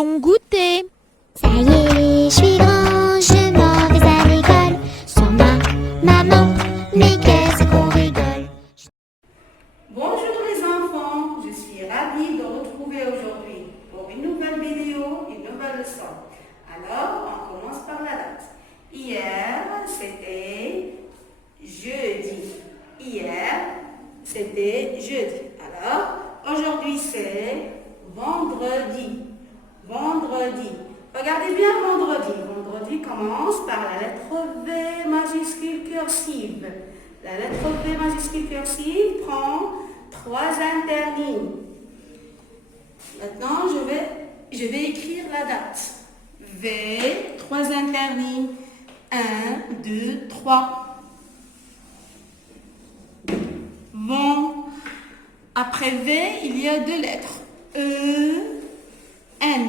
ton goûter. Ça y est, je suis grand, je m'en vais à l'école. Sans ma maman, mais qu'est-ce qu'on rigole. Bonjour les enfants, je suis ravie de vous retrouver aujourd'hui pour une nouvelle vidéo, une nouvelle leçon. Alors, on commence par la date. Hier, c'était jeudi. Alors, aujourd'hui, c'est vendredi. Regardez bien vendredi. Vendredi commence par la lettre V majuscule cursive. La lettre V majuscule cursive prend 3 interlignes. Maintenant, je vais écrire la date. V, 3 interlignes. 1, 2, 3. Vent. Après V, il y a 2 lettres. E, N.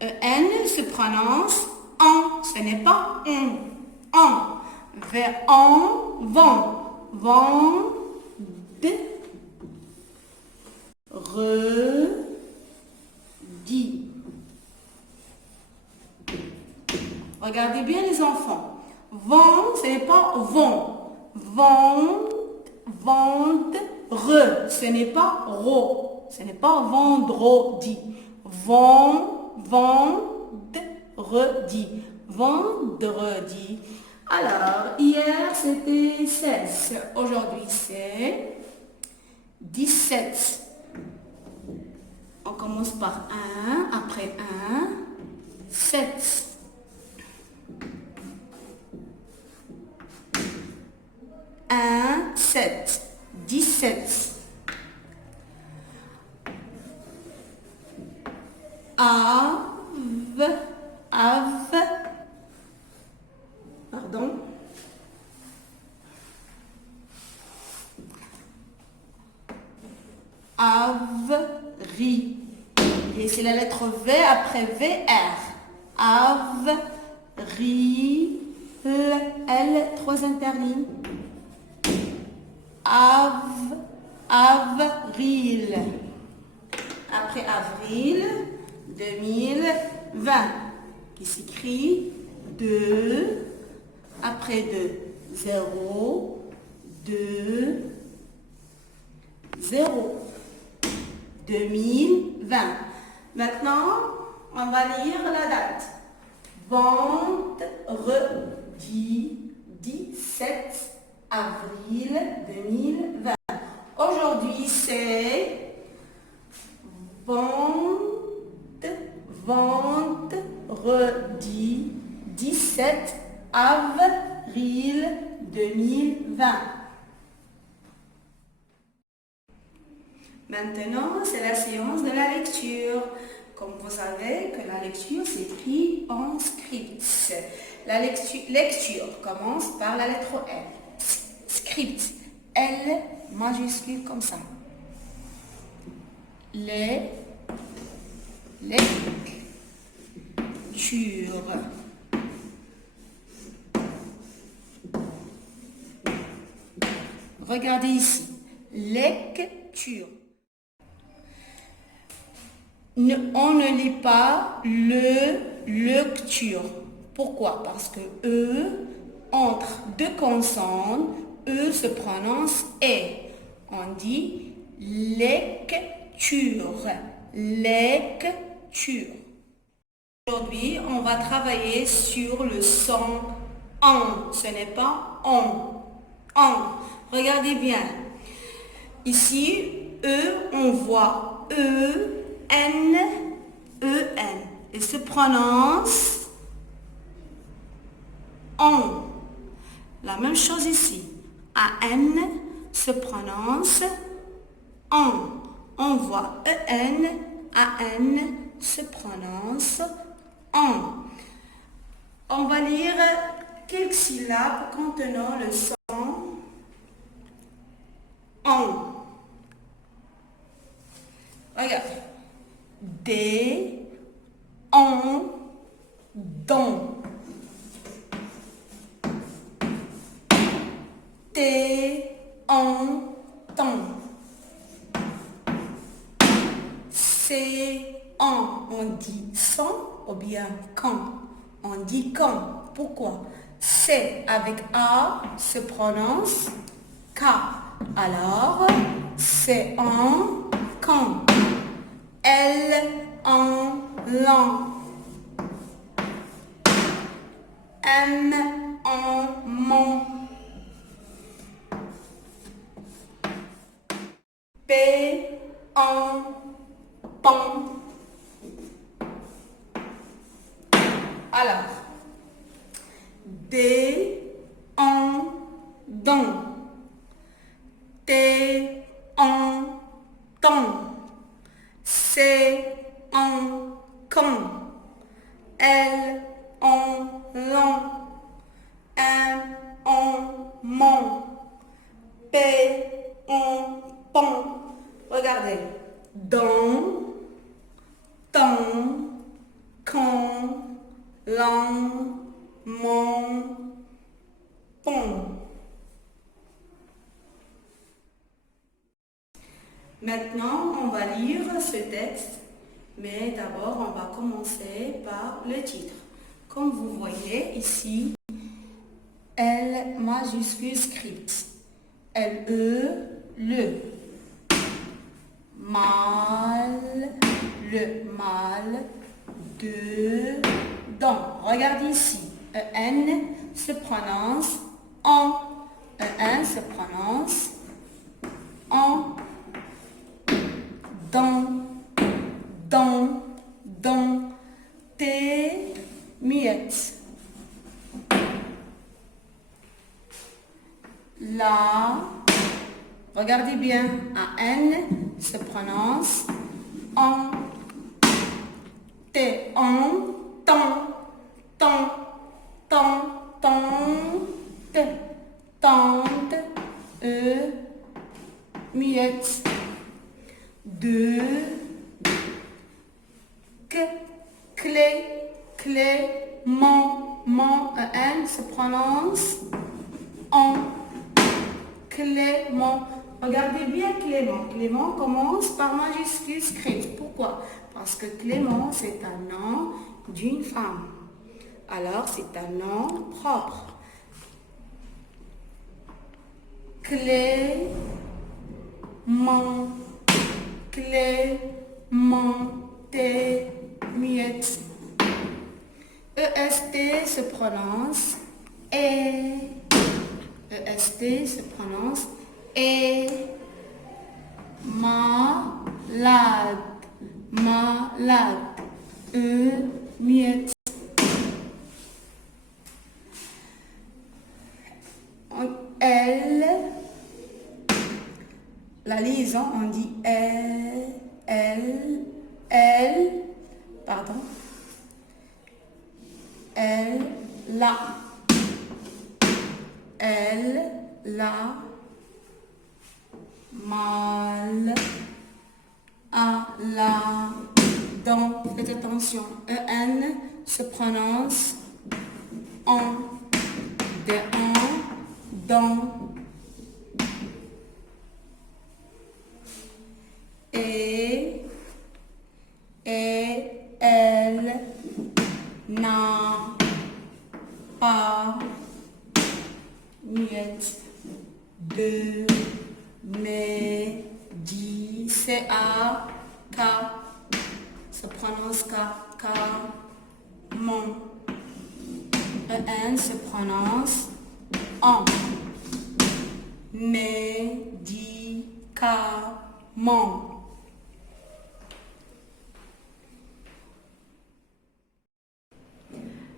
N se prononce en. Ce n'est pas on. En. V, en, vent. Vent. D. Redit. Regardez bien les enfants. Vent, ce n'est pas vent. Vent, vente, ce n'est pas ro. Ce n'est pas vendredi. Vendredi. Vendredi. Alors, hier c'était 16. Aujourd'hui c'est 17. On commence par 1, après 1, 7. 1, 7, 17. Pardon. Avril. Et c'est la lettre V après VR. Avril. L, 3 interlignes. Avril. Après avril, 2020, qui s'écrit 2, après 2, 0, 2, 0. 2020. Maintenant, on va lire la date. Vendredi 17 avril 2020. Aujourd'hui, c'est vendredi 17 avril 2020. Maintenant, c'est la séance de la lecture. Comme vous savez que la lecture s'écrit en script. La lecture commence par la lettre L. Script. L majuscule comme ça. Lecture. Regardez ici. Lecture. On ne lit pas lecture. Pourquoi? Parce que E, entre 2 consonnes, E se prononce E. On dit lecture. Lecture. Aujourd'hui, on va travailler sur le son en. Ce n'est pas on. En. Regardez bien. Ici, E, on voit E, N, E, N. Il se prononce on. La même chose ici. A-N se prononce en. On voit E-N, A-N se prononce en. On va lire quelques syllabes contenant le son en. Regarde. Des, en, don. T, en, ton. C'est, on dit sans ou bien quand? On dit quand. Pourquoi? C'est avec A se prononce K. Alors, c'est en quand. L en l'an. M en mon. P en pan. Alors, D en don. T en temps. C en quand. L en l'an. M en mon. P en pan. Regardez. Dans, temps, quand, l'an, mon, pont. Maintenant, on va lire ce texte, mais d'abord, on va commencer par le titre. Comme vous voyez ici, L majuscule script, L-E, le mal, dedans. Regardez ici, E-N se prononce en, E-N se prononce en, dans, T, muette. La, regardez bien, A-N se prononce en, T, en, tente, E, muette. De, clément, N se prononce en, Clément. Regardez bien Clément. Clément commence par majuscule script. Pourquoi? Parce que Clément, c'est un nom d'une femme. Alors, c'est un nom propre. Clément, T, muette. EST se prononce et. EST se prononce et. Malade. Muette. Elle. La liaison, on dit elle, pardon. Elle, la. Elle, la. Mal. À la. Dans. Faites attention. E-N se prononce en. Dans. Et elle n'a pas muette de C-A-K se prononce K, mon. E-N se prononce en. Médicament.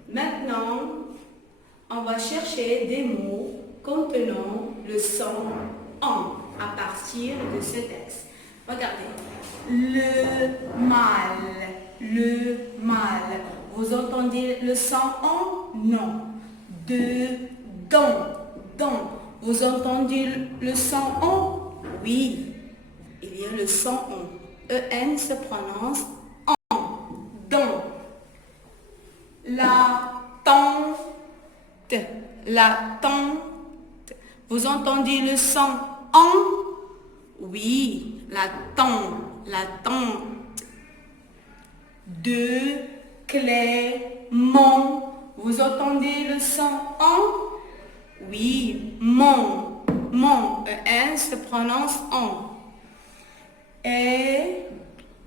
Maintenant, on va chercher des mots contenant le son en à partir de ce texte. Regardez. Le mal. Vous entendez le son en? Non. Dans. Vous entendez le son en? Oui. Il y a le son en. E-N se prononce en. Dans. L'attente. Vous entendez le son en? Oui, l'attente. de Clément. Vous entendez le son en? Oui, mon. Mon. E-N se prononce en. Est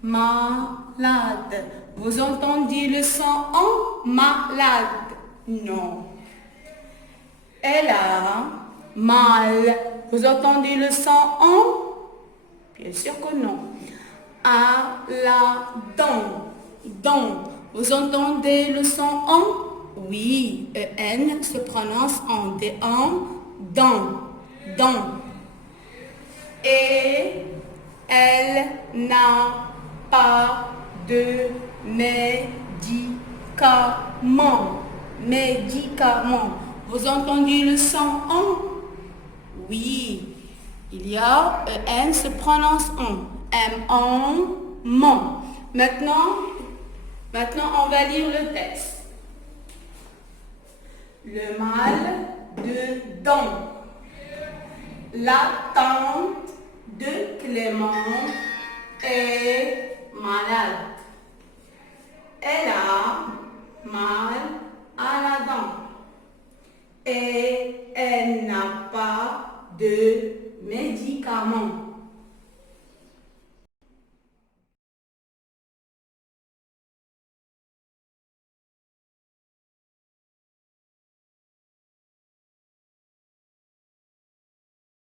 malade. Vous entendez le son en? Malade. Non. Elle a mal. Vous entendez le son en? Bien sûr que non. À la dent. Dent. Vous entendez le son en? Oui. E-N se prononce en. D-en. Dent. Dent. Et elle n'a pas de médicaments. Médicaments. Vous entendez le son en? Oui. Il y a E-N se prononce en. M-en, mon. Maintenant, on va lire le texte. Le mal de dents. La tante de Clément est malade.